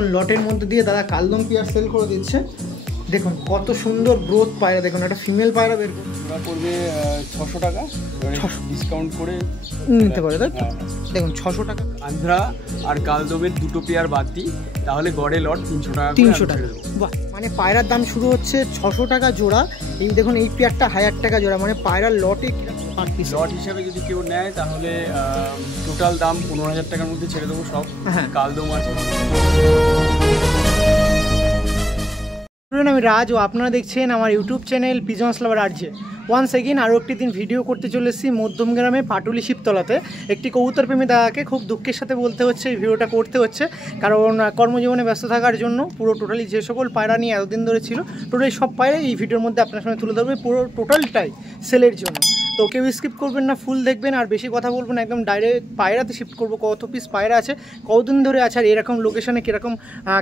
এখন লটের মধ্যে দিয়ে দাদা কালদম পেয়ার সেল করে দিচ্ছে। দেখুন কত সুন্দর গ্রোথ পায়রা, দেখুন একটা ফিমেল পায়রা বের করবে 600 টাকা, ডিসকাউন্ট করে নিতে পারে, তাই তো? দেখুন 600 টাকা আন্ধ্রা আর কালদমের দুটো পেয়ার বাদ দিই, তাহলে গড়ে লট 300 টাকা। 300 টাকা, বাহ! মানে পায়রার দাম শুরু হচ্ছে 600 টাকা জোড়া। এই দেখুন এই পেয়ারটা 1000 টাকা জোড়া, মানে পায়রার লটে লট হিসাবে যদি কেউ নেয় তাহলে টোটাল দাম 15,000 টাকার মধ্যে ছেড়ে দেবো সব। কালদম আছে। আমি রাজ ও আপনারা দেখছেন আমার YouTube channel pigeons lover RJ. Once again আরও একটি দিন ভিডিও করতে চলে এসেছি মধ্যমগ্রামে পাটুলি শিবতলাতে। একটি কবুতর প্রেমী দাদাকে খুব দুঃখের সাথে বলতে হচ্ছে এই ভিডিওটা করতে হচ্ছে, কারণ কর্মজীবনে ব্যস্ত থাকার জন্য পুরো টোটালি যে সকল পায়রা নিয়ে এতদিন ধরে ছিল টোটালি সব পায়রা এই ভিডিওর মধ্যে আপনার সঙ্গে তুলে ধরবে, পুরো টোটালটাই সেলের জন্য। তো কেউ স্কিপ করবেন না, ফুল দেখবেন আর বেশি কথা বলবেন না, একদম ডাইরেক্ট পায়রাতে শিফট করবো। কত পিস পায়রা আছে, কতদিন ধরে আছে, আর এরকম লোকেশনে কীরকম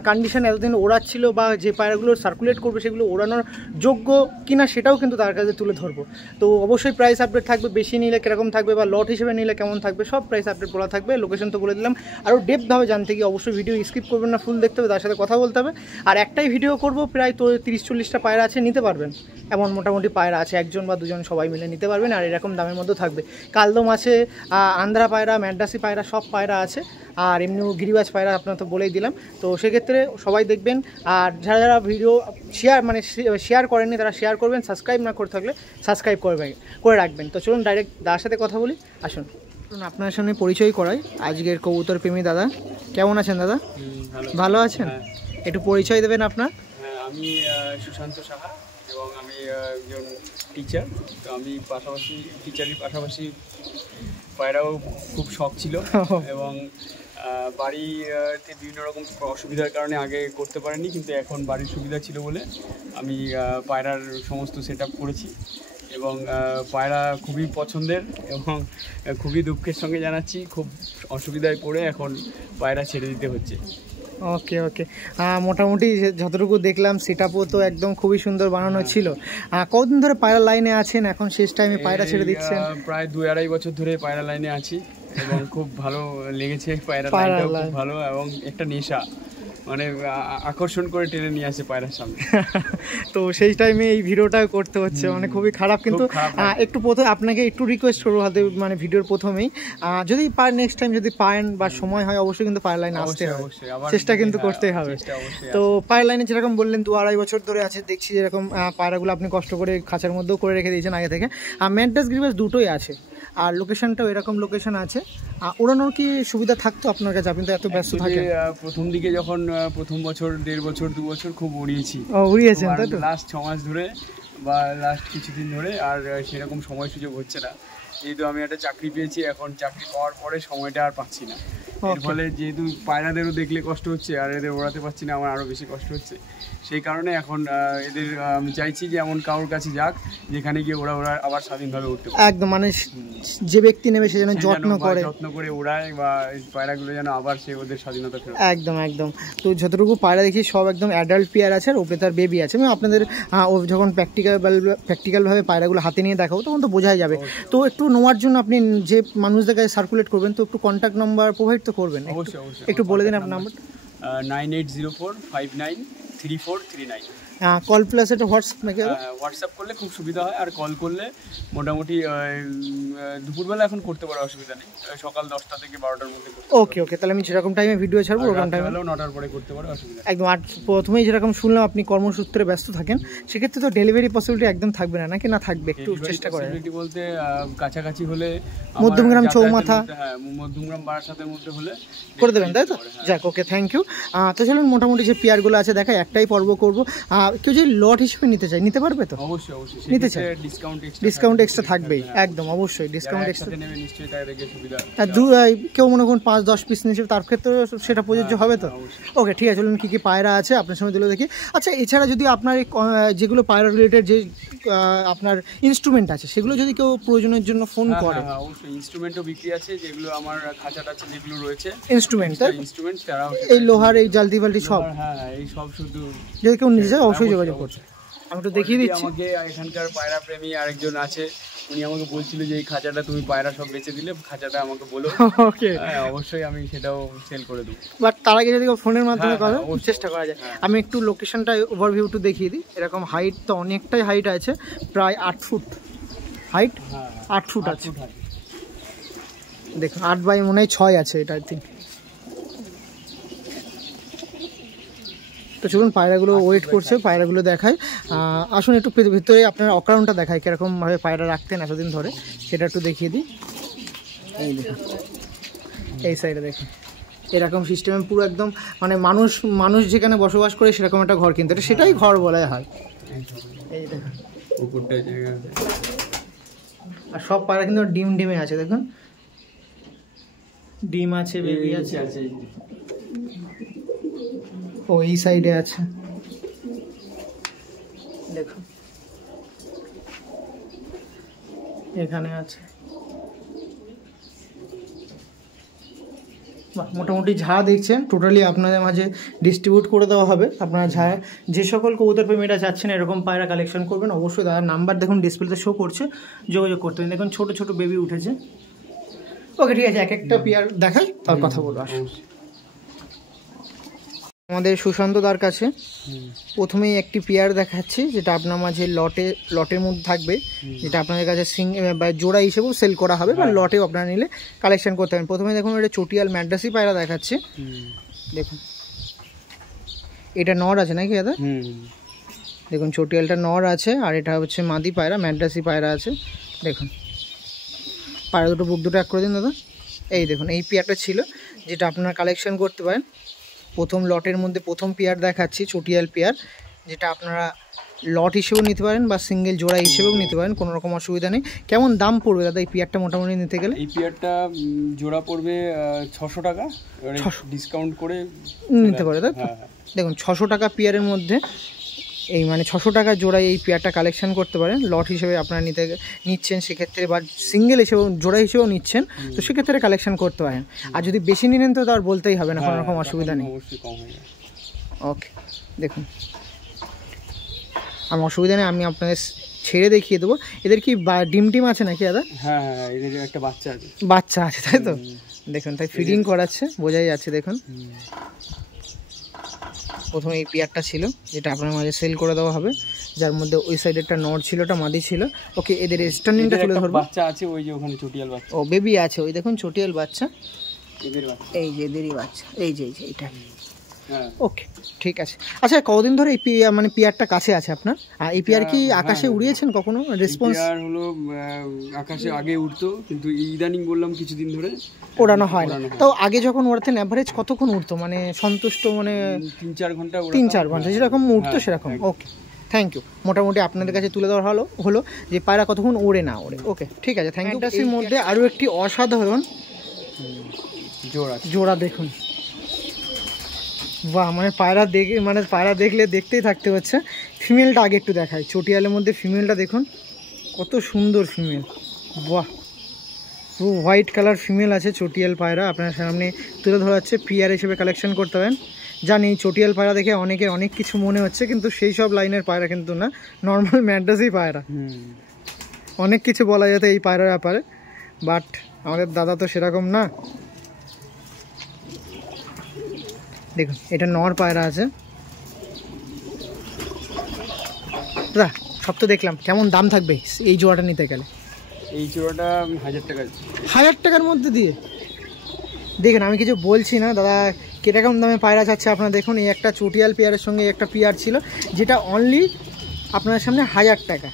কন্ডিশন এতদিন ওড়াচ্ছিল, বা যে পায়রাগুলো সার্কুলেট করবে সেগুলো ওড়ানোর যোগ্য কিনা সেটাও কিন্তু তার কাছে তুলে ধরবো। তো অবশ্যই প্রাইস আপডেট থাকবে, বেশি নিলে কীরকম থাকবে বা লট হিসেবে নিলে কেমন থাকবে, সব প্রাইস আপডেট বলা থাকবে। লোকেশন তো বলে দিলাম। আরও ডেপথভাবে জানতে গিয়ে অবশ্যই ভিডিও স্কিপ করবেন না, ফুল দেখতে হবে, তার সাথে কথা বলতে হবে। আর একটাই ভিডিও করবো, প্রায় তো 30-40টা পায়রা আছে, নিতে পারবেন এমন মোটামুটি পায়রা আছে, একজন বা দুজন সবাই মিলে নিতে পারবেন। আর এরকম দামের মধ্যে থাকবে। কালদম আছে, আন্ধ্রা পায়রা, ম্যাড্রাসি পায়রা, সব পায়রা আছে। আর এমনিও গিরিবাজ পায়রা আপনারা তো বলেই দিলাম। তো সেক্ষেত্রে সবাই দেখবেন, আর যারা যারা ভিডিও শেয়ার করেননি তারা শেয়ার করবেন, সাবস্ক্রাইব না করে থাকলে সাবস্ক্রাইব করে রাখবেন। তো চলুন ডাইরেক্ট দাদার সাথে কথা বলি, আসুন। আপনার সামনে পরিচয় করাই আজকের কবুতর প্রেমী দাদা। কেমন আছেন দাদা? ভালো আছেন? একটু পরিচয় দেবেন আপনার। আমি সুশান্ত সাহা এবং আমি একজন টিচার। তো আমি পাশাপাশি টিচারের পাশাপাশি পায়রাও খুব শখ ছিল এবং বাড়িতে বিভিন্ন রকম অসুবিধার কারণে আগে করতে পারিনি, কিন্তু এখন বাড়ির সুবিধা ছিল বলে আমি পায়রার সমস্ত সেট আপ করেছি এবং পায়রা খুবই পছন্দের এবং খুবই দুঃখের সঙ্গে জানাচ্ছি খুব অসুবিধায় পড়ে এখন পায়রা ছেড়ে দিতে হচ্ছে। ওকে ওকে, মোটামুটি যতটুকু দেখলাম সেট আপও তো একদম খুবই সুন্দর বানানো ছিল। কতদিন ধরে পায়রা লাইনে আছেন, এখন শেষ টাইমে পায়রা ছেড়ে দিচ্ছেন? প্রায় 2-2.5 বছর ধরে পায়রা লাইনে আছি এবং খুব ভালো লেগেছে। পায়রা লাইনটাও খুব ভালো এবং একটা নেশা, মানে আকর্ষণ করে টেনে নিয়ে আসে পায়রার সামনে। তো সেই টাইমে এই ভিডিওটা করতে হচ্ছে, মানে খুবই খারাপ। কিন্তু একটু প্রথমে আপনাকে একটু রিকোয়েস্ট করবো, হাতে মানে ভিডিওর প্রথমেই যদি নেক্সট টাইম যদি পারেন বা সময় হয় অবশ্যই কিন্তু পায়রা লাইনে আসতে হবে, চেষ্টা কিন্তু করতেই হবে। তো পায়রা লাইনে যেরকম বললেন 2-2.5 বছর ধরে আছে, দেখছি যেরকম পায়রাগুলো আপনি কষ্ট করে খাঁচার মধ্যেও করে রেখে দিয়েছেন আগে থেকে। ম্যাড্রাস গিরিবাজ দুটোই আছে, আর লোকেশনটাও এরকম লোকেশন আছে। ওড়ানোর কি সুবিধা থাকতো আপনার কাছে? আপনি তো এত ব্যস্ত থাকেন। প্রথম দিকে যখন প্রথম বছর 1.5 বছর 2 বছর খুব উড়িয়েছি। উড়িয়েছেন তাই তো? লাস্ট 6 মাস ধরে বা লাস্ট কিছুদিন ধরে আর সেরকম সময় সুযোগ হচ্ছে না, যেহেতু আমি একটা চাকরি পেয়েছি। এখন চাকরি পাওয়ার পরে সময়টা আর পাচ্ছি না, এর ফলে যেহেতু পায়রাদেরও দেখলে কষ্ট হচ্ছে আর এদের ওড়াতে পারছি না, আমার আরও বেশি কষ্ট হচ্ছে। সেই কারণে এখন এদের আমি চাইছি যে এমন কারোর কাছে যাক যেখানে গিয়ে ওরা আবার স্বাধীনভাবে উঠতে পারে। একদম, মানে যে ব্যক্তি নেবে সে যেন যত্ন করে ওড়ায় বা পায়রাগুলো যেন আবার সে ওদের স্বাধীনতা ফেরে। একদম একদম। তো যতটুকু পায়রা দেখি সব একদম অ্যাডাল্ট পেয়ার আছে, আর ওপরে তার বেবি আছে। আমি আপনাদের যখন প্র্যাকটিক্যালভাবে পায়রাগুলো হাতে নিয়ে দেখাবো তখন তো বোঝাই যাবে। তো একটু নেওয়ার জন্য আপনি যে মানুষদের কাছে সার্কুলেট করবেন, তো একটু কন্ট্যাক্ট নাম্বার প্রোভাইড তো করবেন। অবশ্যই অবশ্যই, একটু বলে দিন আপনার নাম্বার। 9804593439। কল প্লাস এটা হোয়াটসঅ্যাপ নাকি? হোয়াটসঅ্যাপ করলে খুব সুবিধা হয়, আর কল করলে মোটামুটি দুপুরবেলা এখন করতে পারো, অসুবিধা নেই। সকাল 10টা থেকে 12টার মধ্যে। ওকে ওকে, তাহলে আমি যেরকম টাইমে ভিডিও ছাড়বো ওরকম টাইমে 9টার পরে করতে পারো, অসুবিধা একদম। আর প্রথমেই যেরকম শুনলাম আপনি কর্মসূত্রে ব্যস্ত থাকেন, সেক্ষেত্রে তো ডেলিভারি পসিবিলিটি একদম থাকবে না নাকি? না থাকবে, একটু চেষ্টা করেন। বলতে কাছাকাছি হলে মধ্যমগ্রাম চৌমাথা, মধ্যমগ্রাম বারাসাতের মধ্যে হলে করে দেবেন তাই তো? যাক, ওকে, থ্যাংক ইউ। তো চলুন মোটামুটি যে পেয়ারগুলো আছে দেখাই, একটাই পর্ব করবো। কেউ যদি লট হিসেবে নিতে চাই নিতে পারবে তো? অবশ্যই অবশ্যই, নিতে চাই ডিসকাউন্ট এক্সট্রা থাকবেই, একদম অবশ্যই ডিসকাউন্ট এক্সট্রা নেবে নিশ্চয়ই, তাই দেখে সুবিধা। আর কেউ মনে করুন 5-10 পিস নিচ্ছে, তার ক্ষেত্রে সেটা প্রযোজ্য হবে তো? ওকে, ঠিক আছে। চলুন কী কী পায়রা আছে আপনার সঙ্গে দিলে দেখি। আচ্ছা, এছাড়া যদি আপনার যেগুলো পায়রা রিলেটেড যে আপনার ইনস্ট্রুমেন্ট আছে, সেগুলো যদি কেউ প্রয়োজনের জন্য ফোন করে? অবশ্যই ইনস্ট্রুমেন্টও বিক্রি আছে, যেগুলো আমার খাঁচাটা আছে যেগুলো রয়েছে ইনস্ট্রুমেন্ট তারাও এই লোহার এই জালতি বালতি সব, হ্যাঁ এই সব শুধু যদি কেউ নিতে চায় অবশ্যই যোগাযোগ করছে। আমি একটু দেখিয়ে দিচ্ছি। আমাকে এখানকার পায়রা প্রেমী আরেকজন আছে, উনি আমাকে বলছিল যে এই খাঁচাটা তুমি পায়রা সব বেচে দিলে খাঁচাটা আমাকে বলো। ওকে, অবশ্যই আমি সেটাও সেল করে দেবো। বাট তার আগে যদি ফোনের মাধ্যমে হ্যাঁ, কথা অবশ্যই। চেষ্টা করা যায়। আমি একটু লোকেশনটা ওভারভিউ একটু দেখিয়ে দিই। এরকম হাইট তো অনেকটাই হাইট আছে, প্রায় 8 ফুট হাইট, 8 ফুট আছে দেখুন। 8 বাই মনে হয় 6 আছে এটা, আই থিঙ্ক। তো চলুন পায়রাগুলো ওয়েট করছে, পায়রাগুলো দেখায়। আসুন একটু ভিতরে আপনার অকারণটা দেখায়, কীরকমভাবে পায়রা রাখতেন এতদিন ধরে, সেটা একটু দেখিয়ে দিই। এই দেখুন, এই সাইডে দেখুন এরকম সিস্টেমে পুরো একদম মানে মানুষ যেখানে বসবাস করে সেরকম একটা ঘর, কিন্তু এটা সেটাই ঘর বলা হয়। এই দেখুন আর সব পায়রা কিন্তু ডিমে আছে, দেখুন ডিম আছে, বেবি আছে। ও এই সাইডে আছে দেখুন, এখানে আছে। মোটামুটি যা দেখছেন টোটালি আপনাদের মাঝে ডিস্ট্রিবিউট করে দেওয়া হবে। আপনারা যে সকল কবুতর প্রেমীরা চাচ্ছেন এরকম পায়রা কালেকশন করবেন, অবশ্যই দাদার নাম্বার দেখুন ডিসপ্লেতে শো করছে, যোগাযোগ করতে হবে। দেখুন ছোট ছোট বেবি উঠেছে। ওকে ঠিক আছে, এক একটা পেয়ার দেখাই তার কথা বলবো। আমাদের সুশান্ত দার কাছে প্রথমেই একটি পেয়ার দেখাচ্ছি, যেটা আপনার মাঝে লটের মধ্যে থাকবে, যেটা আপনাদের কাছে বা জোড়া হিসেবেও সেল করা হবে, বা লটেও আপনারা নিলে কালেকশন করতে পারেন। প্রথমে দেখুন এটা চটিয়াল ম্যাড্রাসি পায়রা দেখাচ্ছে। দেখুন এটা নর আছে নাকি দাদা? দেখুন চটিয়ালটা নর আছে, আর এটা হচ্ছে মাদি পায়রা, ম্যাড্রাসি পায়রা আছে। দেখুন পায়রা দুটো বুক দুটো এক করে দিন দাদা। এই দেখুন এই পেয়ারটা ছিল যেটা আপনারা কালেকশন করতে পারেন। প্রথম লটের মধ্যে প্রথম পেয়ার দেখাচ্ছি, চটিয়াল পেয়ার, যেটা আপনারা লট হিসেবেও নিতে পারেন বা সিঙ্গেল জোড়া হিসেবেও নিতে পারেন, কোনো রকম অসুবিধা নেই। কেমন দাম পড়বে দাদা এই পেয়ারটা মোটামুটি নিতে গেলে? এই পেয়ারটা জোড়া পড়বে 600 টাকা, ডিসকাউন্ট করে নিতে পারে তাই তো? দেখুন 600 টাকা পেয়ারের মধ্যে এই মানে 600 টাকা জোড়ায় এই পেয়ারটা কালেকশন করতে পারেন। লট হিসেবে আপনারা নিচ্ছেন সেক্ষেত্রে, বা সিঙ্গেল হিসেবেও জোড়া হিসেবেও নিচ্ছেন, তো সেক্ষেত্রে কালেকশন করতে পারেন। আর যদি বেশি নিলেন তো তার বলতেই হবে না, কোনো রকম অসুবিধা নেই। ওকে দেখুন আমার অসুবিধা নেই, আমি আপনাদের ছেড়ে দেখিয়ে দেবো। এদের কি ডিম আছে নাকি দাদা? হ্যাঁ, এদের একটা বাচ্চা আছে তাই তো? দেখুন তাই ফিডিং করাচ্ছে, বোঝাই যাচ্ছে। দেখুন প্রথমে এই পেয়ারটা ছিল যেটা আপনার মাঝে সেল করে দেওয়া হবে, যার মধ্যে ওই সাইডে একটা নর ছিল, একটা মাদি ছিল। ওকে এদের স্টার্নিংটা তুলে ধরবো। বাচ্চা আছে ওই যে ওখানে চটিয়াল বাচ্চা। ও বেবি আছে, ওই দেখুন চটিয়াল বাচ্চা, এই যে এদেরই বাচ্চা, এই যে এইটা। ওকে ঠিক আছে। আচ্ছা কতদিন ধরে এই মানে পেয়ারটা কাছে আছে আপনার? আর এই পেয়ার কি আকাশে উড়িয়েছেন কখনো? রেসপন্স হলো আকাশে আগে উঠতো, কিন্তু ইদানিং বললাম কিছুদিন ধরে ওড়ানো হয় না। তাও আগে যখন ওড়াতেন অ্যাভারেজ কতক্ষণ উঠতো, মানে সন্তুষ্ট, মানে 3-4 ঘন্টা? 3-4 ঘন্টা যেরকম উঠতো সেরকম। Okay thank you. মোটামুটি আপনাদের কাছে তুলে দেওয়া হলো যে পায়রা কতক্ষণ ওড়ে না ওড়ে। ওকে ঠিক আছে, থ্যাংক ইউ। এর মধ্যে আরও একটি অসাধারণ জোড়া দেখুন। বাহ, মানে পায়রা দেখলে দেখতেই থাকতে হচ্ছে। ফিমেলটা আগে একটু দেখাই, চটিয়ালের মধ্যে ফিমেলটা দেখুন কত সুন্দর ফিমেল। বাহ, পুরো হোয়াইট কালার ফিমেল আছে চটিয়াল পায়রা, আপনার সামনে তুলে ধরা হচ্ছে। পেয়ার হিসেবে কালেকশন করতে পারেন। জানি চটিয়াল পায়রা দেখে অনেকের অনেক কিছু মনে হচ্ছে, কিন্তু সেই সব লাইনের পায়রা কিন্তু না, নর্মাল ম্যাড্রাসি পায়রা। অনেক কিছু বলা যেত এই পায়রার ব্যাপারে, বাট আমাদের দাদা তো সেরকম না। দেখুন এটা নর পায়রা আছে দাদা। সব তো দেখলাম, কেমন দাম থাকবে এই জোড়াটা নিতে গেলে? এই জোড়াটা 1000 টাকা। 1000 টাকার মধ্যে দিয়ে? দেখুন আমি কিছু বলছি না দাদা, কিরকম দামে পায়রা চাচ্ছে আপনারা দেখুন। এই একটা চটিয়াল পেয়ারের সঙ্গে একটা পেয়ার ছিল যেটা অনলি আপনার সামনে 1000 টাকা।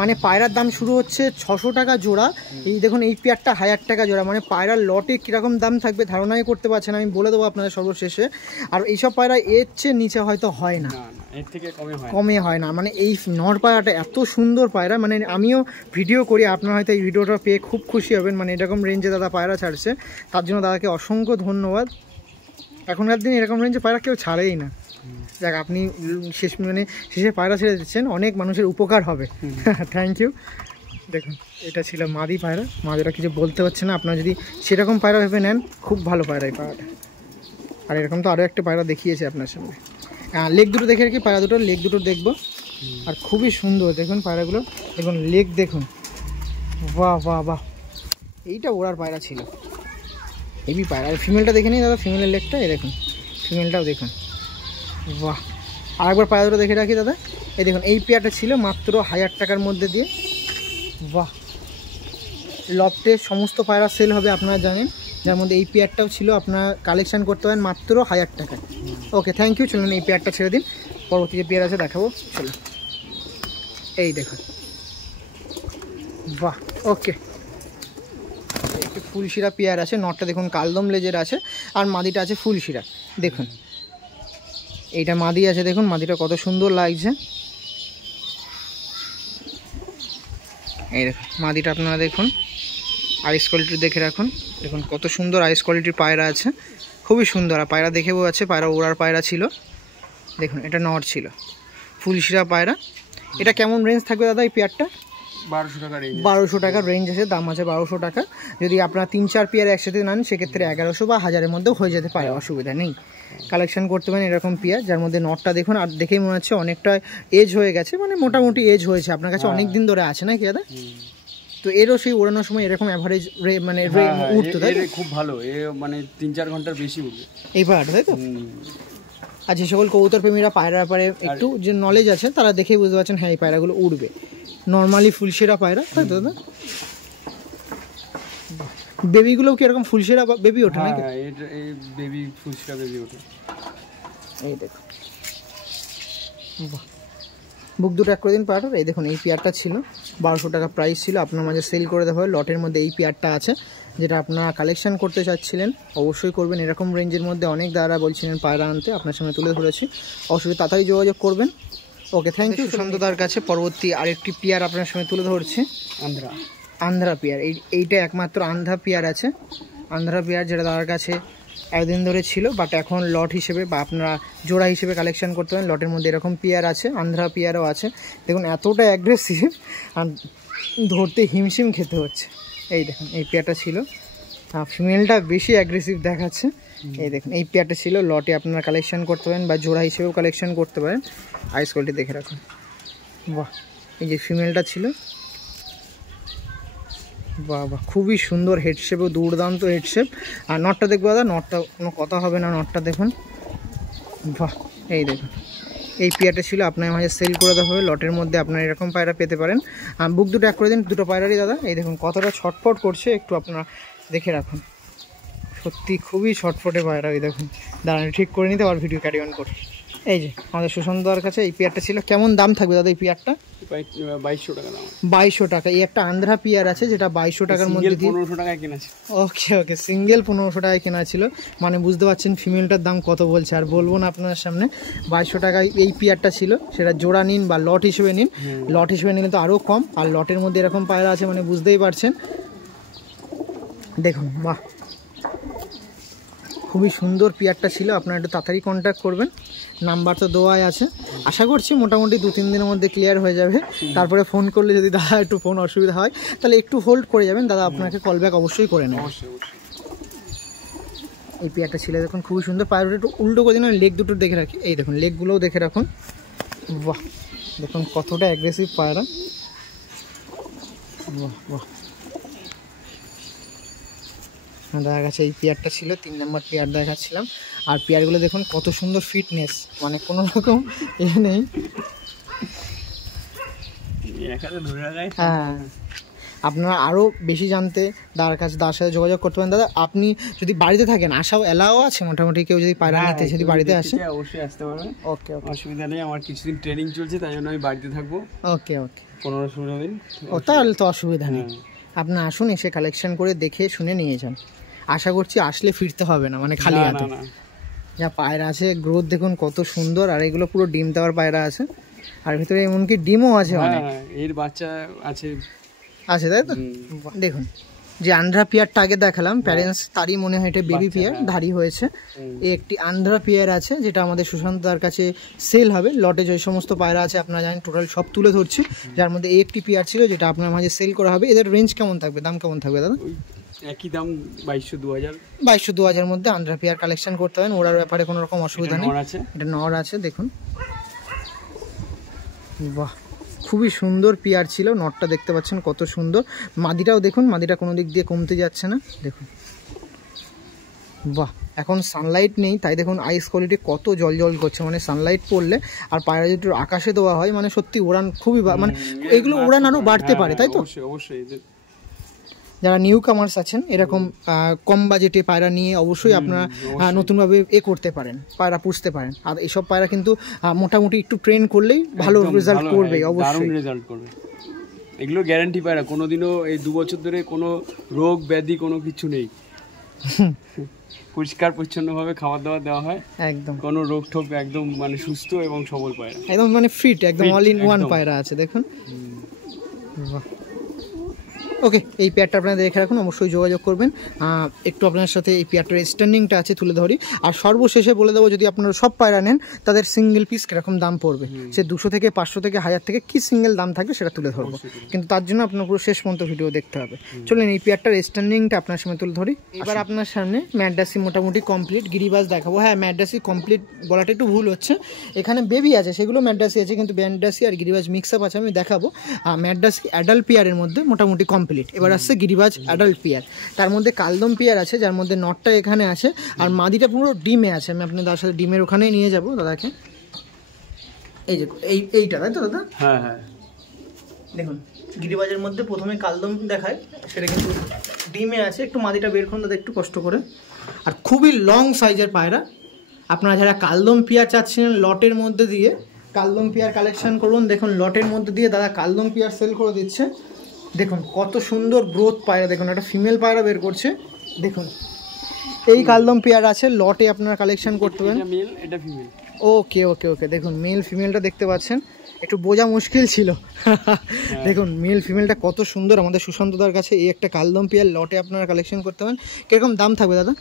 মানে পায়রার দাম শুরু হচ্ছে 600 টাকা জোড়া। এই দেখুন এই পেয়ারটা 1000 টাকা জোড়া। মানে পায়রার লটে কীরকম দাম থাকবে ধারণাই করতে পারছেন, আমি বলে দেবো আপনাদের সর্বশেষে। আর এইসব পায়রা এর চেয়ে নিচে হয়তো হয় না, এর থেকে কমে হয় না। মানে এই নর পায়রাটা এত সুন্দর পায়রা, মানে আমিও ভিডিও করি, আপনারা হয়তো এই ভিডিওটা পেয়ে খুব খুশি হবেন। মানে এরকম রেঞ্জে দাদা পায়রা ছাড়ছে, তার জন্য দাদাকে অসংখ্য ধন্যবাদ। এখনকার দিন এরকম রেঞ্জে পায়রা কেউ ছাড়েই না। যাক আপনি শেষে পায়রা ছেড়ে দিচ্ছেন, অনেক মানুষের উপকার হবে। Thank you. দেখুন এটা ছিল মাদি পায়রা, মাদিরা কিছু বলতে হচ্ছে না। আপনারা যদি সেরকম পায়রা ভেবে নেন, খুব ভালো পায়রা এই পায়রাটা। আর এরকম তো আরও একটা পায়রা দেখিয়েছে আপনার সামনে। লেগ দুটো দেখে আর কি, পায়রা দুটো লেগ দুটো দেখবো। আর খুবই সুন্দর দেখুন পায়রাগুলো, দেখুন লেগ দেখুন, বাহ বাহ বাহ, এইটা ওড়ার পায়রা ছিল, হেভি পায়রা। আর ফিমেলটা দেখে নিই দাদা, ফিমেলের লেগটা এই দেখুন, ফিমেলটাও দেখুন, বাহ। আর একবার পায়রা দুটো দেখে রাখি দাদা, এই দেখুন এই পেয়ারটা ছিল মাত্র 1000 টাকার মধ্যে দিয়ে, বাহ। লফটে সমস্ত পায়রা সেল হবে আপনারা জানেন, যার মধ্যে এই পেয়ারটাও ছিল, আপনারা কালেকশন করতে পারেন মাত্র 1000 টাকায়। ওকে, থ্যাংক ইউ। চলুন এই পেয়ারটা ছেড়ে দিন, পরবর্তী যে পেয়ার আছে দেখাবো, চলো। এই দেখুন, বাহ, ওকে। একটি ফুলশিরা পেয়ার আছে, নটটা দেখুন কালদম লেজের আছে, আর মাদিটা আছে ফুলশিরা। দেখুন এইটা মাদি আছে, দেখুন মাদিটা কত সুন্দর লাগছে। এই দেখুন মাদিটা আপনারা দেখুন, আইস কোয়ালিটি দেখে রাখুন, দেখুন কত সুন্দর আইস কোয়ালিটির পায়রা আছে, খুবই সুন্দর। আর পায়রা দেখেও আছে, পায়রা ওড়ার পায়রা ছিল, দেখুন এটা নট ছিল, ফুলশিরা পায়রা। এটা কেমন রেঞ্জ থাকবে দাদা এই পেয়ারটা? 1200 টাকা রেঞ্জ। 1200 টাকার রেঞ্জ আছে, দাম আছে 1200 টাকা। যদি আপনারা 3-4 পেয়ার একসাথে নেন সেক্ষেত্রে 1100 বা 1000-এর মধ্যেও হয়ে যেতে পারে, অসুবিধা নেই। কালেকশন করতে পারেন এরকম পেয়ার, যার মধ্যে নটটা দেখুন, আর দেখেই মনে হচ্ছে অনেকটা এজ হয়ে গেছে, মানে মোটামুটি এজ হয়েছে, আপনার কাছে অনেক দিন ধরে আছে নাকি দাদা? তো এরও সেই ওড়ানোর সময় এরকম অ্যাভারেজ মানে উঠতো, তাই খুব ভালো, এ মানে 3-4 ঘন্টার বেশি উঠবে এই পায়রাটা, তাই তো? আর যে সকল কবুতর প্রেমীরা পায়রার ব্যাপারে একটু যে নলেজ আছে তারা দেখেই বুঝতে পারছেন হ্যাঁ এই পায়রাগুলো উঠবে, নর্মালি ফুলশিরা পায়রা, তাই তো দাদা? বেবিগুলোও কি এরকম ফুলশিরা বেবি ওঠে নাকি? হ্যাঁ, এই বেবি ফুলশিরা বেবি ওঠে। এই দেখুন, বাহ। বুক দুটো এক করে দিন পায়রাটার। এই দেখুন এই পেয়ারটা ছিল 1200 টাকা প্রাইস ছিল, আপনার মাঝে সেল করে দেওয়া হয়। লটের মধ্যে এই পেয়ারটা আছে, যেটা আপনারা কালেকশন করতে চাচ্ছিলেন অবশ্যই করবেন। এরকম রেঞ্জের মধ্যে অনেক দ্বারা বলছিলেন পায়রা আনতে, আপনার সামনে তুলে ধরেছি, অবশ্যই তাড়াতাড়ি যোগাযোগ করবেন। ওকে, থ্যাংক ইউ সুশান্তদার কাছে। পরবর্তী আরেকটি পেয়ার আপনার সামনে তুলে ধরছি, আন্ধ্রা পেয়ার। এইটা একমাত্র আন্ধ্রা পেয়ার আছে, আন্ধ্রা পেয়ার যেটা দাদার কাছে একদিন ধরে ছিল, বাট এখন লট হিসেবে বা আপনারা জোড়া হিসেবে কালেকশন করতে পারেন। লটের মধ্যে এরকম পেয়ার আছে, আন্ধ্রা পেয়ারও আছে। দেখুন এতটা অ্যাগ্রেসিভ, আর ধরতে হিমশিম খেতে হচ্ছে। এই দেখুন এই পেয়ারটা ছিল, ফিমেলটা বেশি অ্যাগ্রেসিভ দেখাচ্ছে। এই দেখুন এই পেয়ারটা ছিল, লটে আপনারা কালেকশন করতে পারেন বা জোড়া হিসেবেও কালেকশন করতে পারেন। আইস কোয়ালিটি দেখে রাখুন, বাহ। এই যে ফিমেলটা ছিল, বাহ বাহ, খুবই সুন্দর হেডশেপও, দুর্দান্ত হেডশেপ। আর নটটা দেখবো দাদা, নটটা কোনো কথা হবে না, নটটা দেখুন, বাহ। এই দেখুন এই পেয়ারটা ছিল, আপনার মাঝে সেল করে দেওয়া হবে। লটের মধ্যে আপনারা এরকম পায়রা পেতে পারেন। বুক দুটো এক করে দিন, দুটো পায়রারই দাদা। এই দেখুন কতটা ছটফট করছে, একটু আপনারা দেখে রাখুন, সত্যি খুবই ছটফটে পায়রা। এই দেখুন, দাঁড়ান ঠিক করে নিতে, আবার ভিডিও ক্যারি অন করি। এই যে আমাদের সুশান্তদার কাছে এই পেয়ারটা ছিল। কেমন দাম থাকবে দাদা এই পেয়ারটা? 2200 টাকা দাম। 2200 টাকা। এই একটা আন্ধ্রা পেয়ার আছে যেটা 2200 টাকার মধ্যে 1500 টাকায় কেনা ছিল। ওকে ওকে, সিঙ্গেল 1500 টাকায় কেনা ছিল, মানে বুঝতে পারছেন ফিমেলটার দাম কত বলছে। আর বলবো না আপনার সামনে, 2200 টাকায় এই পেয়ারটা ছিল। সেটা জোড়া নিন বা লট হিসেবে নিন, লট হিসেবে নিলে তো আরও কম। আর লটের মধ্যে এরকম পায়রা আছে, মানে বুঝতেই পারছেন। দেখুন, বাহ, খুবই সুন্দর পেয়ারটা ছিল। আপনারা একটু তাড়াতাড়ি কন্ট্যাক্ট করবেন, নাম্বার তো দেওয়াই আছে। আশা করছি মোটামুটি 2-3 দিনের মধ্যে ক্লিয়ার হয়ে যাবে। তারপরে ফোন করলে যদি দাদা একটু ফোন অসুবিধা হয় তাহলে একটু হোল্ড করে যাবেন, দাদা আপনাকে কল ব্যাক অবশ্যই করে নেবেন। এই পেয়ারটা ছিল, দেখুন খুবই সুন্দর। পায়রাটা একটু উল্টো করে দিন, লেগ দুটো দেখে রাখি। এই দেখুন লেগগুলোও দেখে রাখুন, বাহ, দেখুন কতটা অ্যাগ্রেসিভ পায়রা, বাহ বাহ। দেখা গেছে এই পেয়ারটা ছিল 3 নম্বর পেয়ার দেখাচ্ছিলাম। আর পেয়ারগুলো দেখুন কত সুন্দর ফিটনেস, মানে কোনো রকম নেই। হ্যাঁ, আপনারা আরও বেশি জানতে দাদার সাথে যোগাযোগ করতে পারেন। দাদা আপনি যদি বাড়িতে থাকেন, আসাও এলাও আছে মোটামুটি, কেউ যদি পায়রা নিতে যদি বাড়িতে আসে অবশ্যই আসতে পারবেন। ওকে ওকে, অসুবিধা নেই, আমার কিছুদিন ট্রেনিং চলছে, তাই জন্য আমি বাড়িতে থাকবো। ওকে ওকে, 15-16 দিন। ও তাহলে তো অসুবিধা নেই, আপনার আসুন, এসে কালেকশন করে দেখে শুনে নিয়ে যান। আশা করছি আসলে ফিরতে হবে না, মানে খালি হাতে। যা পায়রা আছে, গ্রোথ দেখুন কত সুন্দর। আর এগুলো পুরো ডিম দেওয়ার পায়রা আছে, আর ভিতরে এমনকি ডিমও আছে অনেক। এর বাচ্চা আছে, তাই তো? দেখুন যে আন্ধ্রা পেয়ারটা আগে দেখালাম, প্যারেন্টস তারই মনে হয় এটা বেবি পেয়ার, ধারি হয়েছে। এই একটি আন্ধ্রা পেয়ার আছে যেটা আমাদের সুশান্তদার কাছে সেল হবে। লটে যে সমস্ত পায়রা আছে আপনারা জানেন, টোটাল সব তুলে ধরছি, যার মধ্যে এই একটি পেয়ার ছিল যেটা আপনার মাঝে সেল করা হবে। এদের রেঞ্জ কেমন থাকবে, দাম কেমন থাকবে দাদা? একই দাম, 2200-2000। 2200-2000 মধ্যে আন্ধ্রা পেয়ার কালেকশন করতে পারেন, ওরার ব্যাপারে কোনো রকম অসুবিধা নেই। এটা নর আছে, দেখুন বাহ, খুবই সুন্দর পেয়ার ছিল। নটটা দেখতে পাচ্ছেন কত সুন্দর, মাদিটাও দেখুন, মাদিটা কোনো দিক দিয়ে কমতে যাচ্ছে না, দেখুন। বাহ, এখন সানলাইট নেই তাই দেখুন আইস কোয়ালিটি কত জল জল করছে, মানে সানলাইট পড়লে আর পায়রা যদি আকাশে দেওয়া হয় মানে সত্যি উড়ান খুবই মানে এগুলো উড়ান আরও বাড়তে পারে, তাই তো? অবশ্যই। যারা নিউ কামার্স আছেন এরকম কম বাজেটে পায়রা নিয়ে অবশ্যই আপনারা নতুনভাবে করতে পারেন, পায়রা পুষতে পারেন। আর এইসব পায়রা কিন্তু মোটামুটি একটু ট্রেন করলেই ভালো রেজাল্ট করবে, অবশ্যই রেজাল্ট করবে। এগুলো গ্যারান্টি পায়রা, কোনোদিনও এই 2 বছর ধরে কোনো রোগ ব্যাধি কোনো কিছু নেই, পরিষ্কার পরিচ্ছন্নভাবে খাবার দাবার দেওয়া হয়, একদম কোনো রোগ ঠোক, একদম মানে সুস্থ এবং সবল পায়রা, একদম মানে ফিট, একদম অল ইন ওয়ান পায়রা আছে দেখুন। বাহ, ওকে, এই পেয়ারটা আপনারা দেখে রাখুন, অবশ্যই যোগাযোগ করবেন। একটু আপনার সাথে এই পেয়ারটার স্ট্যান্ডিংটা আছে তুলে ধরি, আর সর্বশেষে বলে দেবো যদি আপনারা সব পায়রা নেন তাদের সিঙ্গেল পিস কীরকম দাম পড়বে, সে 200 থেকে 500 থেকে 1000 থেকে কী সিঙ্গেল দাম থাকবে সেটা তুলে ধরবো, কিন্তু তার জন্য আপনার পুরো শেষ পর্যন্ত ভিডিও দেখতে হবে। চলুন এই পেয়ারটার স্ট্যান্ডিংটা আপনার সামনে তুলে ধরি। এবার আপনার সামনে ম্যাড্রাসি মোটামুটি কমপ্লিট, গিরিবাজ দেখাবো। হ্যাঁ, ম্যাড্রাসি কমপ্লিট বলাটা একটু ভুল হচ্ছে, এখানে বেবি আছে সেগুলো ম্যাড্রাসি আছে, কিন্তু ম্যাড্রাসি আর গিরিবাজ মিক্স আপ আছে, আমি দেখাবো। ম্যাড্রাসি অ্যাডাল্ট পেয়ারের মধ্যে মোটামুটি কমপ্লিট। এবার আসছে গিরিবাজ অ্যাডাল্ট পেয়ার, তার মধ্যে কালদম পেয়ার আছে যার মধ্যে নটটা এখানে আছে আর মাদিটা পুরো ডিমে আছে। আমি আপনার দাদার সাথে ডিমের ওখানেই নিয়ে যাব দাদাকে। এই যে এইটা, তাই তো দাদা? হ্যাঁ হ্যাঁ, দেখুন গিরিবাজের মধ্যে প্রথমে কালদম দেখায়, সেটা কিন্তু ডিমে আছে। একটু মাদিটা বের করুন দাদা একটু কষ্ট করে। আর খুবই লং সাইজের পায়রা, আপনারা যারা কালদম পেয়ার চাচ্ছিলেন লটের মধ্যে দিয়ে, কালদম পেয়ার কালেকশন করুন। দেখুন লটের মধ্যে দিয়ে দাদা কালদম পেয়ার সেল করে দিচ্ছে। দেখুন কত সুন্দর গ্রোথ পায়রা, দেখুন একটা ফিমেল পায়রা বের করছে। দেখুন এই কালদম পেয়ার আছে লটে, আপনারা কালেকশন করতে পারেন। ওকে ওকে ওকে, দেখুন মেল ফিমেলটা দেখতে পাচ্ছেন, একটু বোঝা মুশকিল ছিল। দেখুন মেল ফিমেলটা কত সুন্দর আমাদের সুশান্তদার কাছে। এই একটা কালদম পেয়ার লটে আপনারা কালেকশন করতে পারেন। কিরকম দাম থাকবে দাদা?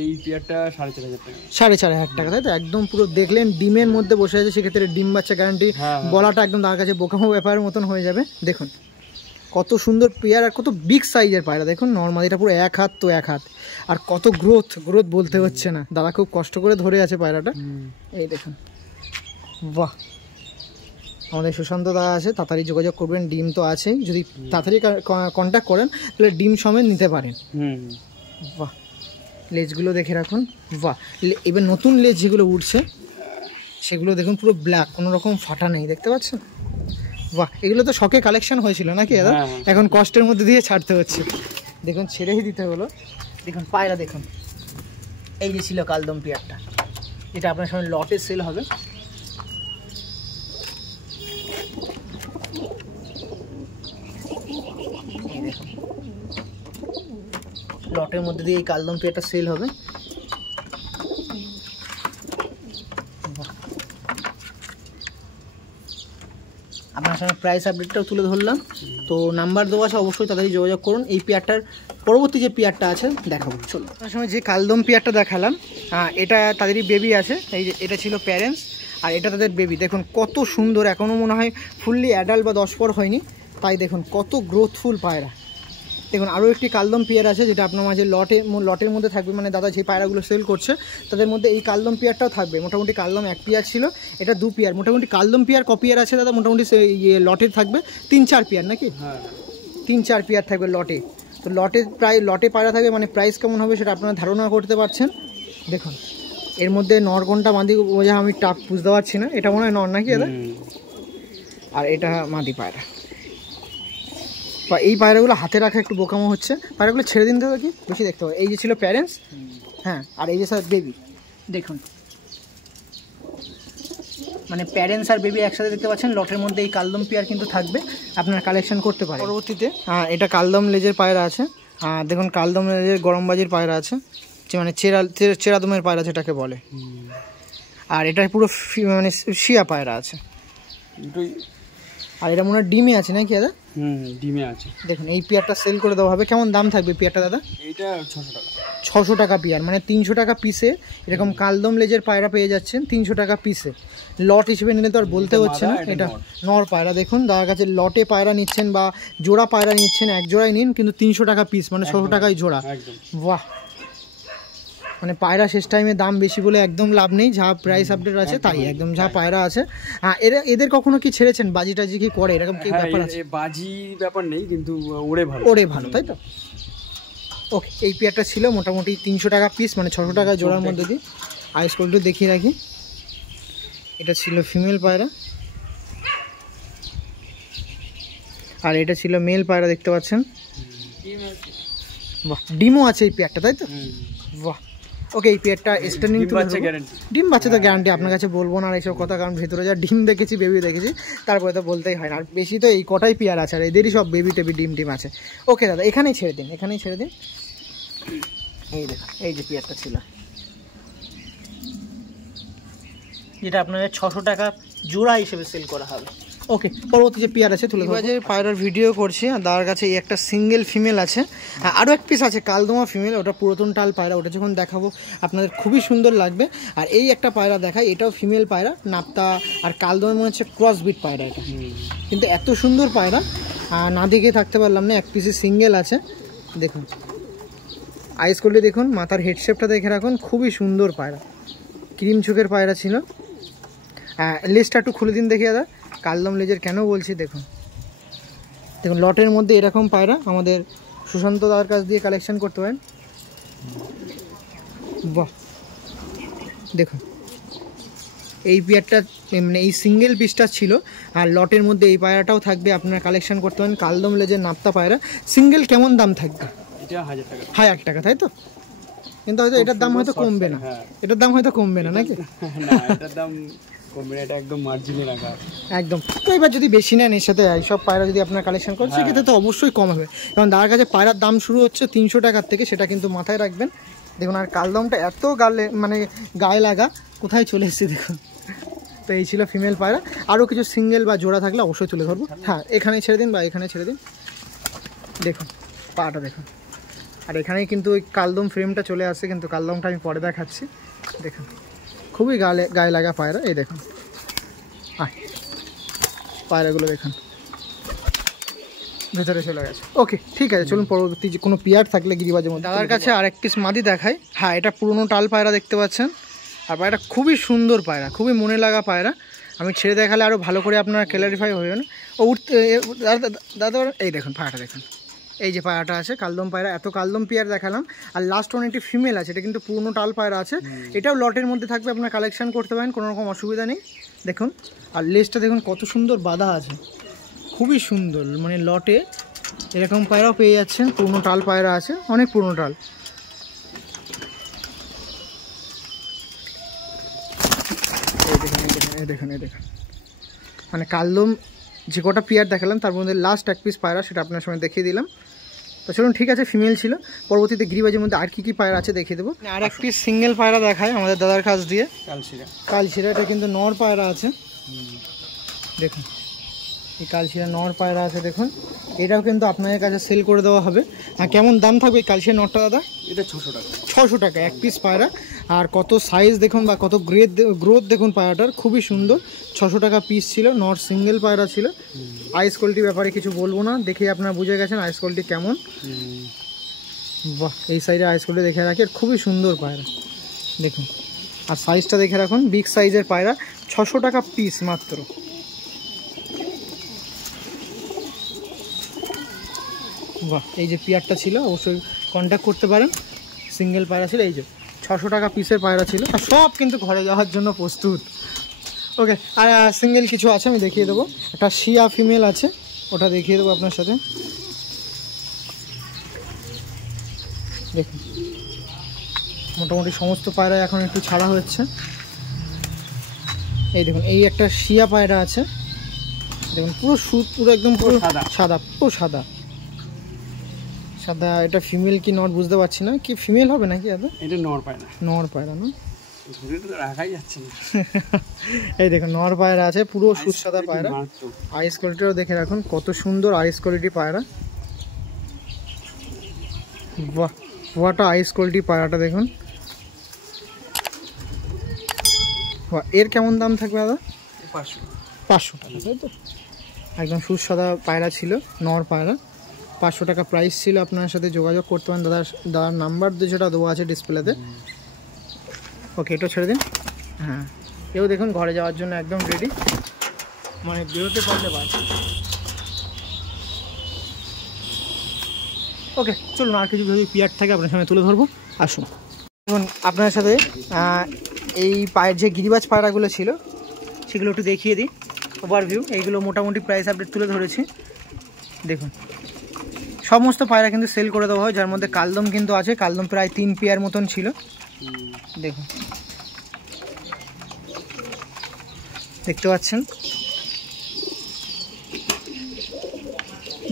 এই পেয়ারটা 4500 টাকা। 4500 টাকা, তাই তো? একদম পুরো দেখলেন ডিমের মধ্যে বসে আছে, সেক্ষেত্রে ডিম বাচ্চা গ্যারান্টি। গলাটা একদম তার কাছে বোকামো ব্যাপারের মতন হয়ে যাবে। দেখুন কত সুন্দর পেয়ার আর কত বিগ সাইজের পায়রা। দেখুন নর্মালিটা পুরো 1 হাত তো 1 হাত, আর কত গ্রোথ বলতে হচ্ছে না। দাদা খুব কষ্ট করে ধরে আছে পায়রাটা। এই দেখুন, বাহ, আমাদের সুশান্ত দাদা আছে, তাড়াতাড়ি যোগাযোগ করবেন। ডিম তো আছেই, যদি তাড়াতাড়ি কন্ট্যাক্ট করেন তাহলে ডিম সমেত নিতে পারেন। বাহ, লেজগুলো দেখে রাখুন। বাহ, এবার নতুন লেজ যেগুলো উঠছে সেগুলো দেখুন পুরো ব্ল্যাক, কোনো রকম ফাটা নেই, দেখতে পাচ্ছেন? বাহ, এগুলো তো শখে কালেকশন হয়েছিল নাকি দাদা, এখন কষ্টের মধ্যে দিয়ে ছাড়তে হচ্ছে। দেখুন ছেড়েই দিতে হলো। দেখুন পায়রা দেখুন, এই যে ছিল কালদম পেয়ারটা, এটা আপনার সামনে লটে সেল হবে। এই দেখুন লটের মধ্যে দিয়ে এই কালদম পেয়ারটা সেল হবে। আপনার সঙ্গে প্রাইস আপডেটটাও তুলে ধরলাম। তো নাম্বার দেওয়া আছে, অবশ্যই তাড়াতাড়ি যোগাযোগ করুন। এই পেয়ারটার পরবর্তী যে পেয়ারটা আছে দেখাবো। চলুন, আপনার সঙ্গে যে কালদম পেয়ারটা দেখালাম এটা তাদেরই বেবি আছে। এই যে এটা ছিল প্যারেন্টস আর এটা তাদের বেবি। দেখুন কত সুন্দর, এখনও মনে হয় ফুললি অ্যাডাল্ট বা 10 পর হয়নি, তাই দেখুন কত গ্রোথফুল পায়রা। দেখুন আরও একটি কালদম পেয়ার আছে যেটা আপনার মাঝে লটের মধ্যে থাকবে, মানে দাদা যে পায়রাগুলো সেল করছে তাদের মধ্যে এই কালদম পেয়ারটাও থাকবে। মোটামুটি কালদম 1 পেয়ার ছিল, এটা 2 পেয়ার। মোটামুটি কালদম পেয়ার পেয়ার আছে দাদা, মোটামুটি লটের থাকবে 3-4 পেয়ার নাকি? 3-4 পেয়ার থাকবে লটে। তো লটে পায়রা থাকবে, মানে প্রাইস কেমন হবে সেটা আপনারা ধারণা করতে পারছেন। দেখুন এর মধ্যে নর কোনটা মাদি বোঝা আমি টাক বুঝতে পারছি না, এটা মনে হয় নর নাকি দাদা, আর এটা মাদি পায়রা। বা এই পায়রাগুলো হাতে রাখা একটু বোকামো হচ্ছে, পায়রাগুলো ছেড়ে দিন দাদা, কি বেশি দেখতে হবে। এই যে ছিল প্যারেন্টস, হ্যাঁ, আর এই যে স্যার বেবি। দেখুন মানে প্যারেন্টস আর বেবি একসাথে দেখতে পাচ্ছেন। লটের মধ্যে এই কালদম পেয়ার কিন্তু থাকবে, আপনারা কালেকশন করতে পারেন পরবর্তীতে। এটা কালদম লেজের পায়রা আছে। দেখুন কালদম লেজের গরমবাজির পায়রা আছে, মানে চেরাদমের পায়রা যেটাকে বলে। আর এটা পুরো মানে শিয়া পায়রা আছে। আর এটা মনে হয় ডিমে আছে নাকি দাদা? ডিমে আছে। দেখুন এই পেয়ারটা সেল করে দেওয়া হবে। কেমন দাম থাকবে পেয়ারটা দাদা? এটা 600 টাকা। 600 টাকা পেয়ার, মানে 300 টাকা পিসে এরকম কালদম লেজের পায়রা পেয়ে যাচ্ছেন 300 টাকা পিসে। লট হিসেবে নিলে তো আর বলতে হচ্ছে না, এটা নর পায়রা। দেখুন দাদার কাছে লটে পায়রা নিচ্ছেন বা জোড়া পায়রা নিচ্ছেন, এক জোড়াই নিন কিন্তু 300 টাকা পিস, মানে 600 টাকায় জোড়া। বাহ, মানে পায়রা শেষ টাইমে দাম বেশি বলে একদম লাভ নেই, যা প্রাইস আপডেট আছে তাই একদম যা পায়রা আছে। এদের কখনো কি ছেড়েছেন, বাজি টাজি কি করে এরকম কি ব্যাপার আছে? বাজি ব্যাপার নেই, কিন্তু ওড়ে ভালো তাই তো। ওকে, এই পেয়ারটা ছিল মোটামুটি 300 টাকা পিস, মানে 600 টাকা জোড়ার মধ্যে দিয়ে। আইস কোয়ালিটি দেখিয়ে রাখি, এটা ছিল ফিমেল পায়রা আর এটা ছিল মেল পায়রা, দেখতে পাচ্ছেন। বাহ, ডিমও আছে এই পেয়ারটা তাই তো? বাহ, ওকে, এই পেয়ারটা স্ট্যান্ডিং ডিম বাচ্চা তো গ্যারান্টি, আপনার কাছে বলবো না আর এইসব কথা, কারণ ভেতরে যা ডিম দেখেছি, বেবি দেখেছি, তারপরে তো বলতেই হয় না। আর বেশি তো এই কটাই পেয়ার আছে, আর এদেরই সব বেবি টেবি ডিম আছে। ওকে দাদা, এখানেই ছেড়ে দিন, এখানেই ছেড়ে দিন। এই দেখুন, এই যে পেয়ারটা ছিল, যেটা আপনাদের 600 টাকা জোড়া হিসেবে সেল করা হবে। ওকে, পরবর্তী যে পেয়ার আছে তুলে যে পায়রার ভিডিও করছি, আর দাদার কাছে এই একটা সিঙ্গেল ফিমেল আছে, আরও এক পিস আছে কালদমা ফিমেল, ওটা পুরাতন টাল পায়রা, ওটা যখন দেখাবো আপনাদের খুবই সুন্দর লাগবে। আর এই একটা পায়রা দেখায়, এটাও ফিমেল পায়রা, নাপ্তা আর কালদমা মনে হচ্ছে ক্রস বিট পায়রা এটা, কিন্তু এত সুন্দর পায়রা না দেখে থাকতে পারলাম না। এক পিসে সিঙ্গেল আছে, দেখুন আইস করলে দেখুন, মাথার হেডশেপটা দেখে রাখুন, খুবই সুন্দর পায়রা, ক্রিম চোখের পায়রা ছিল। লেজটা একটু খুলে দিন দেখি দাদা, কালদম লেজের কেন বলছি, দেখুন দেখুন লটের মধ্যে এরকম পায়রা আমাদের সুশান্ত দাদার কাছ দিয়ে কালেকশন করতে পারেন। বাহ, দেখুন এই পেয়ারটা মানে এই সিঙ্গেল পিসটা ছিল, আর লটের মধ্যে এই পায়রাটাও থাকবে, আপনারা কালেকশন করতে পারেন। কালদম লেজের নাপ্তা পায়রা, সিঙ্গেল কেমন দাম থাকবে? 1000 টাকা তাই তো? কিন্তু হয়তো এটার দাম হয়তো কমবে না, এটার দাম হয়তো কমবে না নাকি? একদম। তো এবার যদি বেশি নেন, এর সাথে এইসব পায়রা যদি আপনার কালেকশন করেন, সেক্ষেত্রে তো অবশ্যই কম হবে, কারণ তার কাছে পায়রার দাম শুরু হচ্ছে 300 টাকার থেকে, সেটা কিন্তু মাথায় রাখবেন। দেখুন, আর কালদমটা এত গায়ে লাগা, কোথায় চলে এসেছে দেখুন। তো এই ছিল ফিমেল পায়রা, আরও কিছু সিঙ্গেল বা জোড়া থাকলে অবশ্যই তুলে ধরবো। হ্যাঁ, এখানে ছেড়ে দিন বা এখানে ছেড়ে দিন, দেখুন পাটা দেখুন। আর এখানেই কিন্তু ওই কালদম ফ্রেমটা চলে আসছে, কিন্তু কালদমটা আমি পরে দেখাচ্ছি। দেখুন খুবই গায়ে লাগা পায়রা, এই দেখুন পায়রাগুলো দেখুন ভেতরে চলে গেছে। ওকে, ঠিক আছে, চলুন পরবর্তী যে কোনো পেয়ার থাকলে গিরিবাজের মধ্যে। দাদার কাছে আর এক পিস মাদি দেখায়। হ্যাঁ, এটা পুরনো টাল পায়রা দেখতে পাচ্ছেন, আর পায়রাটা খুবই সুন্দর পায়রা, খুবই মনে লাগা পায়রা। আমি ছেড়ে দেখালে আরও ভালো করে আপনারা ক্লারিফাই হবেন। ও উঠতে দাদা, এই দেখুন পায়রাটা দেখুন, এই যে পায়রাটা আছে কালদম পায়রা, এত কালদম পেয়ার দেখালাম। আর লাস্ট ওয়ান একটি ফিমেল আছে, এটা কিন্তু পুরনো টাল পায়রা আছে, এটাও লটের মধ্যে থাকবে, আপনারা কালেকশন করতে পারেন, কোনো রকম অসুবিধা নেই। দেখুন, আর লেজটা দেখুন কত সুন্দর বাঁধা আছে, খুবই সুন্দর, মানে লটে এরকম পায়রাও পেয়ে যাচ্ছেন। পুরনো টাল পায়রা আছে, অনেক পুরনো টাল। এই দেখুন মানে কালদম যে কটা পেয়ার দেখালাম তার মধ্যে লাস্ট এক পিস পায়রা, সেটা আপনার সঙ্গে দেখিয়ে দিলাম। তো চলুন, ঠিক আছে, ফিমেল ছিল। পরবর্তীতে গিরিবাজের মধ্যে আর কি পায়রা আছে দেখিয়ে দেবো। আর এক পিস সিঙ্গেল পায়রা দেখায় আমাদের দাদার কাছ দিয়ে, কালশিরা, এটা কিন্তু নর পায়রা আছে, দেখুন এই কালশিরা নর পায়রা আছে, দেখুন এটাও কিন্তু আপনাদের কাছে সেল করে দেওয়া হবে। আর কেমন দাম থাকবে এই কালশিরা নরটা দাদা? এটা 600 টাকা। 600 টাকা এক পিস পায়রা, আর কত সাইজ দেখুন বা কত গ্রোথ দেখুন পায়রাটার, খুবই সুন্দর। 600 টাকা পিস ছিল, নর সিঙ্গেল পায়রা ছিল। আইস কোয়ালিটির ব্যাপারে কিছু বলবো না, দেখে আপনারা বুঝে গেছেন আইস কোয়ালিটি কেমন। বাহ, এই সাইডে আইস কোয়ালিটি দেখে রাখি, আর খুবই সুন্দর পায়রা দেখুন। আর সাইজটা দেখে রাখুন, বিগ সাইজের পায়রা, 600 টাকা পিস মাত্র। বাহ, এই যে পেয়ারটা ছিল অবশ্যই কন্ট্যাক্ট করতে পারেন, সিঙ্গেল পায়রা ছিল, এই যে 600 টাকা পিসের পায়রা ছিল, আর সব কিন্তু ঘরে যাওয়ার জন্য প্রস্তুত। ওকে, আর সিঙ্গেল কিছু আছে আমি দেখিয়ে দেবো, একটা শিয়া ফিমেল আছে, ওটা দেখিয়ে দেবো আপনার সাথে। দেখুন মোটামুটি সমস্ত পায়রা এখন একটু ছাড়া হচ্ছে। এই দেখুন, এই একটা শিয়া পায়রা আছে, দেখুন পুরো পুরো একদম পুরো সাদা, পুরো সাদা। এটা ফিমেল কি নর বুঝতে পারছি না, কি ফিমেল হবে নাকি? এটা নর পায়রা, নর পায়রা না, রাখাই যাচ্ছে না। এই দেখুন নর পায়রা আছে, পুরো সুসাদা পায়রা। আইস কোয়ালিটিও দেখে রাখুন, কত সুন্দর আইস কোয়ালিটি পায়রা। বাহ, ওয়াটা আইস কোয়ালিটি পায়রাটা দেখুন। এর কেমন দাম থাকবে দাদা? 500 টাকা তাই তো? একদম সুসাদা পায়রা ছিল, নর পায়রা, 500 টাকা প্রাইস ছিল। আপনার সাথে যোগাযোগ করতে পারেন, দাদার নাম্বার যেটা দেওয়া আছে ডিসপ্লেতে, ওকে, এটাও ছেড়ে দিন। হ্যাঁ, এও দেখুন ঘরে যাওয়ার জন্য একদম রেডি, মানে বেরোতে পারলে বাস। ওকে, চলুন আর কিছু যদি পিয়ার থাকে আপনার সামনে তুলে ধরবো, আসুন। এখন আপনার সাথে এই পায়ের যে গিরিবাজ পায়রাগুলো ছিল সেগুলো একটু দেখিয়ে দিই, ওভারভিউ। এইগুলো মোটামুটি প্রাইস আপডেট তুলে ধরেছি। দেখুন সমস্ত পায়রা কিন্তু সেল করে দেওয়া হয়, যার মধ্যে কালদম কিন্তু আছে। কালদম প্রায় 3 পেয়ার মতন ছিল। দেখুন, দেখতে পাচ্ছেন।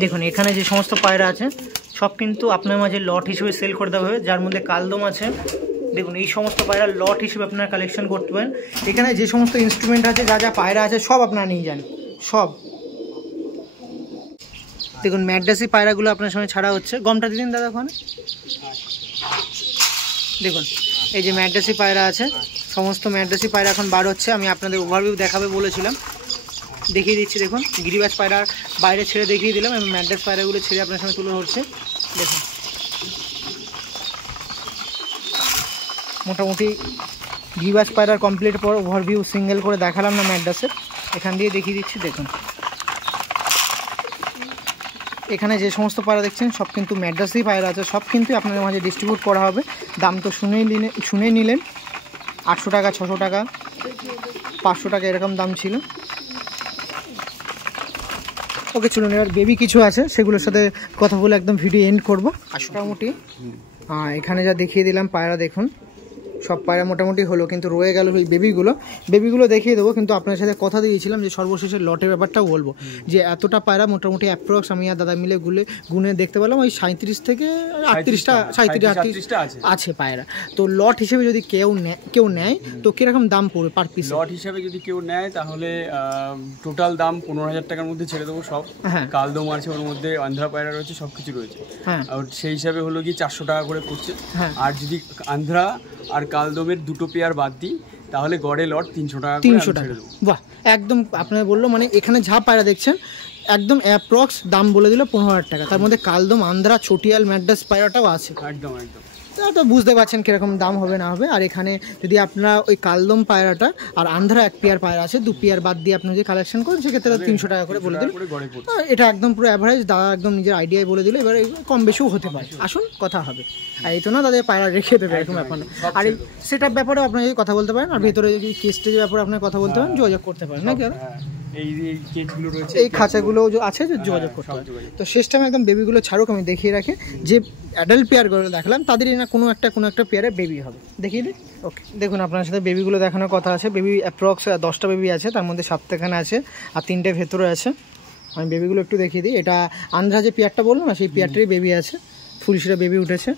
দেখুন এখানে যে সমস্ত পায়রা আছে সব কিন্তু আপনার মাঝে লট হিসেবে সেল করে দেওয়া হয়, যার মধ্যে কালদম আছে। দেখুন এই সমস্ত পায়রা লট হিসেবে আপনারা কালেকশন করতে পারেন। এখানে যে সমস্ত ইনস্ট্রুমেন্ট আছে, যা যা পায়রা আছে সব আপনারা নিয়ে যান, সব। দেখুন ম্যাড্রাসি পায়রাগুলো আপনার সঙ্গে ছাড়া হচ্ছে। গমটা দিন দাদা ওখানে। দেখুন এই যে ম্যাড্রাসি পায়রা আছে, সমস্ত ম্যাড্রাসি পায়রা এখন বার হচ্ছে। আমি আপনাদের ওভারভিউ দেখাবে বলেছিলাম, দেখিয়ে দিচ্ছি। দেখুন গিরিবাজ পায়রার বাইরে ছেড়ে দেখিয়ে দিলাম, এবং ম্যাড্রাস পায়রাগুলো ছেড়ে আপনার সঙ্গে তুলে ধরছে। দেখুন মোটামুটি গিরিবাজ পায়রার কমপ্লিট পর ওভারভিউ সিঙ্গেল করে দেখালাম না ম্যাড্রাসের, এখান দিয়ে দেখিয়ে দিচ্ছি। দেখুন এখানে যে সমস্ত পায়রা দেখছেন সব কিন্তু ম্যাড্রাসি পায়রা আছে, সব কিন্তু আপনাদের মাঝে ডিস্ট্রিবিউট করা হবে। দাম তো শুনেই নিলেন, 800 টাকা, 600 টাকা, 500 টাকা এরকম দাম ছিল। ওকে চলুন, এবার বেবি কিছু আছে সেগুলোর সাথে কথা বলে একদম ভিডিও এন্ড করবো। মোটামুটি এখানে যা দেখিয়ে দিলাম পায়রা, দেখুন সব পায়রা মোটামুটি হলো, কিন্তু রয়ে গেল ওই বেবিগুলো দেখিয়ে দেবো। কিন্তু আপনার সাথে কথা দিয়েছিলাম যে সর্বশেষে লটের ব্যাপারটাও বলবো, যে এতটা পায়রা মোটামুটি অ্যাপ্রক্স আমি আর দাদা মিলে গুনে দেখতে পেলাম ওই 37 থেকে 38টা আছে পায়রা। তো লট হিসেবে যদি কেউ নেয় তো কিরকম দাম পড়বে পার পিস? লট হিসাবে যদি কেউ নেয় তাহলে টোটাল দাম 15,000 টাকার মধ্যে ছেড়ে দেবো সব। কালদম আছে, ওর মধ্যে আন্ধ্রা পায়রা রয়েছে, সব কিছু রয়েছে। আর সেই হিসাবে হলো কি 400 টাকা করে পড়ছে। আর যদি আন্ধ্রা আর কালদমের দুটো পেয়ার বাদ দিই তাহলে গড়ে লট 300 টাকা। বাহ, একদম আপনার বললো, মানে এখানে যা পায়রা দেখছেন একদম অ্যাপ্রক্স দাম বলে দিল 15,000 টাকা। তার মধ্যে কালদম, আন্ধ্রা, চটিয়াল, ম্যাড্রাস পায়রাটাও আছে। একদম তো বুঝতে পারছেন কিরকম দাম হবে না হবে। আর এখানে যদি আপনারা ওই কালদম পায়রাটা আর আন্ধ্রা 1 পেয়ার পায়রা আছে, 2 পেয়ার বাদ দিয়ে আপনি যদি কালেকশন করেন সেক্ষেত্রে 300 টাকা করে বলে দিল। এটা একদম পুরো অ্যাভারেজ, দাদা একদম নিজের আইডিয়ায় বলে দিল। এবার কম বেশিও হতে পারে, আসুন কথা হবে। আর এই তো না দাদা পায়রা রেখে দেবে এরকম ব্যাপার না। আর এই সেটার ব্যাপারেও আপনি যদি কথা বলতে পারেন, আর ভেতরে যদি কেস্টের ব্যাপারে আপনার কথা বলতে পারেন, যোগাযোগ করতে পারেন নাকি? এই খাঁচাগুলো আছে যে যোগাযোগ করতে পারেন। তো শেষ টাইমে একদম বেবিগুলো ছাড়ুক, আমি দেখিয়ে রাখি যে অ্যাডাল্ট পেয়ারগুলো দেখালাম তাদেরই না কোনো একটা পেয়ারে বেবি হবে, দেখিয়ে দিই। ওকে দেখুন আপনার সাথে বেবিগুলো দেখানোর কথা আছে। বেবি অ্যাপ্রক্স 10টা বেবি আছে, তার মধ্যে 7খানা আছে আর 3টে ভেতরে আছে। আমি বেবিগুলো একটু দেখিয়ে দিই। এটা আন্ধ্রা যে পেয়ারটা বললাম না, সেই পেয়ারটারই বেবি আছে, ফুলশিরা বেবি উঠেছে।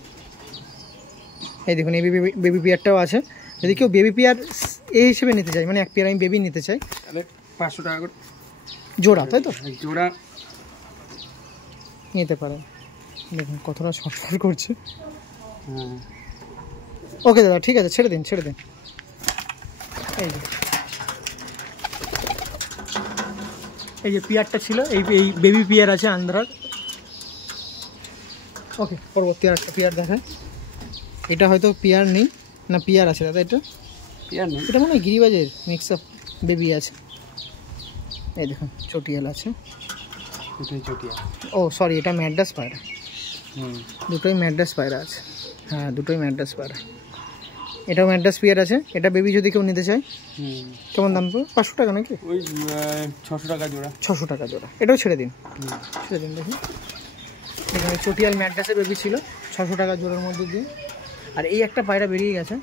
এই দেখুন এই বেবি পেয়ারটাও আছে। যদি কেউ বেবি পেয়ার এই হিসেবে নিতে চাই, মানে 1 পেয়ার আমি বেবি নিতে চাই, তাহলে 500 টাকা করে জোড়া, তাই তো? জোড়া নিতে পারেন। দেখুন কতটা ছটফট করছে। ওকে দাদা ঠিক আছে, ছেড়ে দিন। এই যে পেয়ারটা ছিল, এই বেবি পেয়ার আছে আন্ধ্রার। ওকে পরবর্তী আর একটা পেয়ার দেখায়। এটা হয়তো পেয়ার নেই না, পেয়ার আছে দাদা? এটা পেয়ার নেই, এটা মনে হয় গিরিবাজের মিক্স আপ বেবি আছে। এই দেখুন চটিয়াল আছে। ও সরি, এটা ম্যাড্রাস পায়রা। দুটোই ম্যাড্রাস পায়রা আছে। হ্যাঁ দুটোই ম্যাড্রাস পায়রা। এটাও ম্যাড্রাস পেয়ার আছে। এটা বেবি যদি কেউ নিতে চায় কেমন দাম পড়বে? 500 টাকা নাকি? ওই 600 টাকা জোড়া। 600 টাকা জোড়া। এটাও ছেড়ে দিন। দেখুন এখানে চটিয়াল ম্যাড্রাসের বেবি ছিল 600 টাকা জোড়ার মধ্যে দিয়ে। আর এই একটা পায়রা বেরিয়ে গেছে,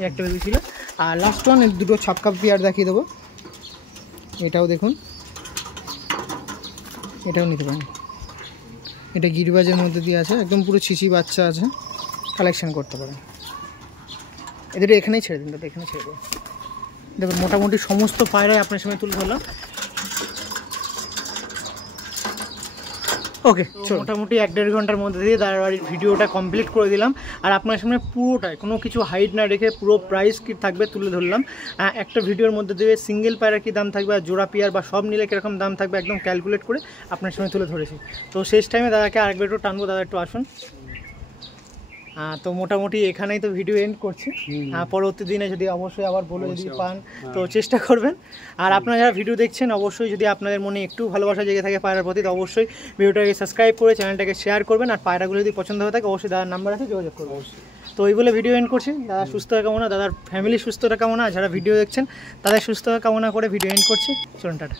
এই একটা বেবি ছিল। আর লাস্ট ওয়ান দুটো ছাপকা পেয়ার দেখিয়ে দেবো। এটাও দেখুন, এটাও নিতে পারেন। এটা গিরিবাজের মধ্যে দিয়ে আছে, একদম পুরো ছিচি বাচ্চা আছে, কালেকশন করতে পারেন। এদের এখানেই ছেড়ে দিন দাদা, এখানে ছেড়ে দিন। দেখুন মোটামুটি সমস্ত পায়রাই আপনার সঙ্গে তুলে ধরলাম। ওকে মোটামুটি 1-1.5 ঘন্টার মধ্যে দিয়ে দাদাবাড়ির ভিডিওটা কমপ্লিট করে দিলাম। আর আপনার সামনে পুরোটাই কোনো কিছু হাইড না রেখে পুরো প্রাইস কি থাকবে তুলে ধরলাম। একটা ভিডিওর মধ্যে দিয়ে সিঙ্গেল পায়রা কী দাম থাকবে আর জোড়া পেয়ার বা সব নিলে কীরকম দাম থাকবে একদম ক্যালকুলেট করে আপনার সামনে তুলে ধরেছি। তো শেষ টাইমে দাদাকে আরেকবার একটু টানবো, দাদা একটু আসুন। তো মোটামুটি এখানেই তো ভিডিও এন্ড করছি। পরবর্তী দিনে যদি অবশ্যই আবার বলে যদি পান তো চেষ্টা করবেন। আর আপনারা যারা ভিডিও দেখছেন অবশ্যই যদি আপনাদের মনে একটু ভালোবাসা জেগে থাকে পায়রার প্রতি তো অবশ্যই ভিডিওটাকে সাবস্ক্রাইব করে চ্যানেলটাকে শেয়ার করবেন। আর পায়রাগুলো যদি পছন্দ হয়ে থাকে অবশ্যই দাদার নাম্বার আছে, যোগাযোগ করবেন। তো এই বলে ভিডিও এন্ড করছি। দাদা সুস্থতা কামনা, দাদার ফ্যামিলি সুস্থতা কামনা, যারা ভিডিও দেখছেন তাদের সুস্থতা কামনা করে ভিডিও এন্ড করছি। চলুন টাটা।